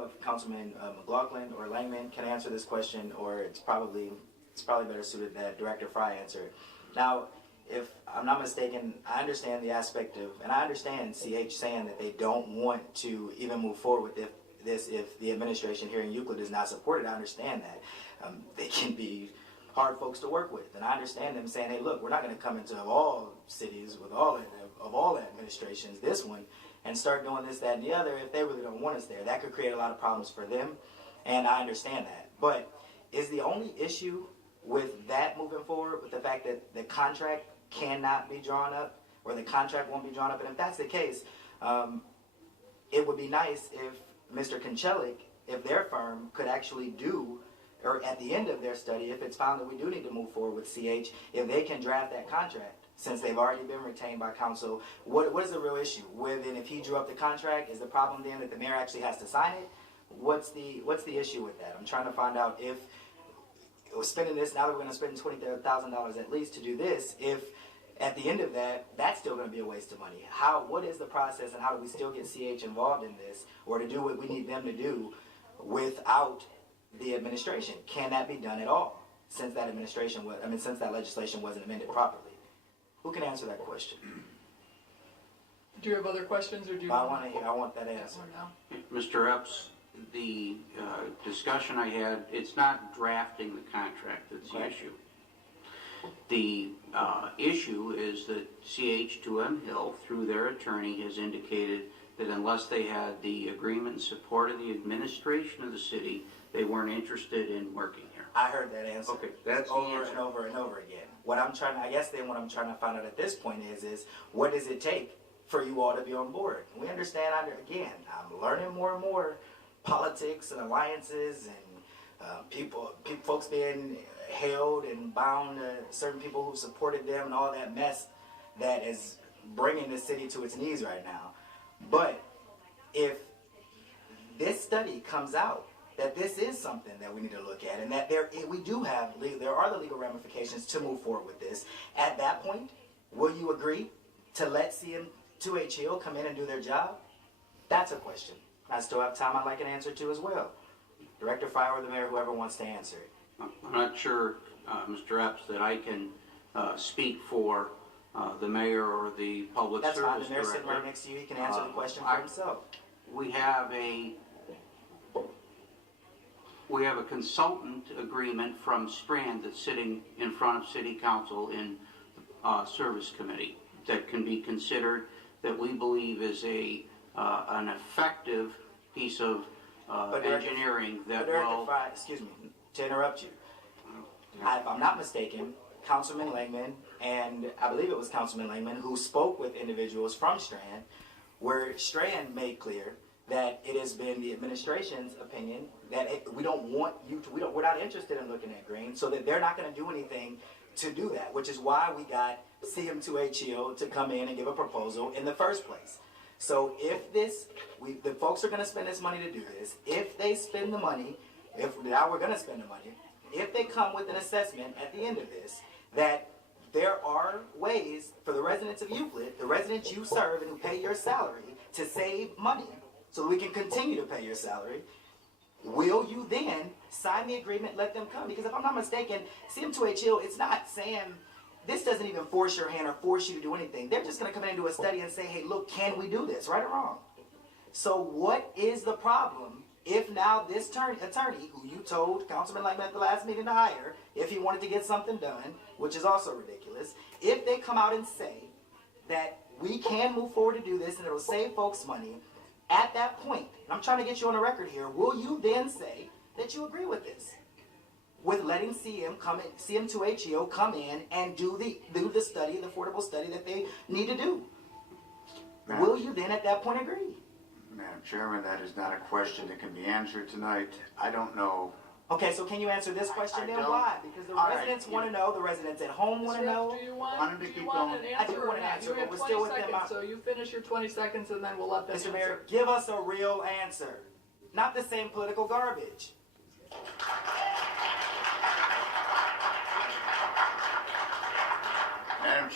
know if Councilman McLaughlin or Langman can answer this question, or it's probably better suited that Director Fry answer it. Now, if I'm not mistaken, I understand the aspect of, and I understand CH saying that they don't want to even move forward with this if the administration here in Euclid is not supported. I understand that. They can be hard folks to work with, and I understand them saying, hey, look, we're not going to come into all cities with all administrations, this one, and start doing this, that, and the other if they really don't want us there. That could create a lot of problems for them, and I understand that. But is the only issue with that moving forward, with the fact that the contract cannot be drawn up, or the contract won't be drawn up? And if that's the case, it would be nice if Mr. Konchelik, if their firm could actually do, or at the end of their study, if it's found that we do need to move forward with CH, if they can draft that contract, since they've already been retained by council. What is the real issue? And if he drew up the contract, is the problem then that the mayor actually has to sign it? What's the issue with that? I'm trying to find out if we're spending this, now that we're going to spend $20,000 at least to do this, if at the end of that, that's still going to be a waste of money. What is the process, and how do we still get CH involved in this, or to do what we need them to do without the administration? Can that be done at all, since that since that legislation wasn't amended properly? Who can answer that question? Do you have other questions, or do you? I want that answer. Mr. Epps, the discussion I had, it's not drafting the contract that's the issue. The issue is that CH2M Hill, through their attorney, has indicated that unless they had the agreement and support of the administration of the city, they weren't interested in working here. I heard that answer. Okay, that's over and over and over again. What I'm trying to find out at this point is what does it take for you all to be on board? We understand. I'm learning more and more politics and alliances and folks being held and bound to certain people who supported them and all that mess that is bringing the city to its knees right now. But if this study comes out that this is something that we need to look at, and that there are the legal ramifications to move forward with this, at that point, will you agree to let CM2H Hill come in and do their job? That's a question I still have time I'd like an answer to as well. Director Fry or the mayor, whoever wants to answer it. I'm not sure, Mr. Epps, that I can speak for the mayor or the public service director. That's fine. The mayor's sitting right next to you. He can answer the question for himself. We have a consultant agreement from Strand that's sitting in front of City Council in Service Committee that can be considered, that we believe is an effective piece of engineering that will... Excuse me, to interrupt you. If I'm not mistaken, Councilman Langman, and I believe it was Councilman Langman, who spoke with individuals from Strand, where Strand made clear that it has been the administration's opinion that we're not interested in looking at green, so that they're not going to do anything to do that, which is why we got CM2HEO to come in and give a proposal in the first place. So if the folks are going to spend this money to do this, if they spend the money, now we're going to spend the money, if they come with an assessment at the end of this, that there are ways for the residents of Euclid, the residents you serve and who pay your salary, to save money so that we can continue to pay your salary, will you then sign the agreement, let them come? Because if I'm not mistaken, CM2HL, it's not saying, this doesn't even force your hand or force you to do anything. They're just going to come in and do a study and say, hey, look, can we do this, right or wrong? So what is the problem if now this attorney, who you told Councilman Langman at the last meeting to hire, if he wanted to get something done, which is also ridiculous, if they come out and say that we can move forward to do this and it'll save folks money, at that point, and I'm trying to get you on the record here, will you then say that you agree with this? With letting CM2HEO come in and do the study, the affordable study that they need to do. Will you then at that point agree? Madam Chairman, that is not a question that can be answered tonight. I don't know. Okay, so can you answer this question then? Why? Because the residents want to know, the residents at home want to know. Do you want an answer I do want an answer, but we're still with them. So you finish your 20 seconds and then we'll let them answer. Mr. Mayor, give us a real answer. Not the same political garbage. Madam Chair.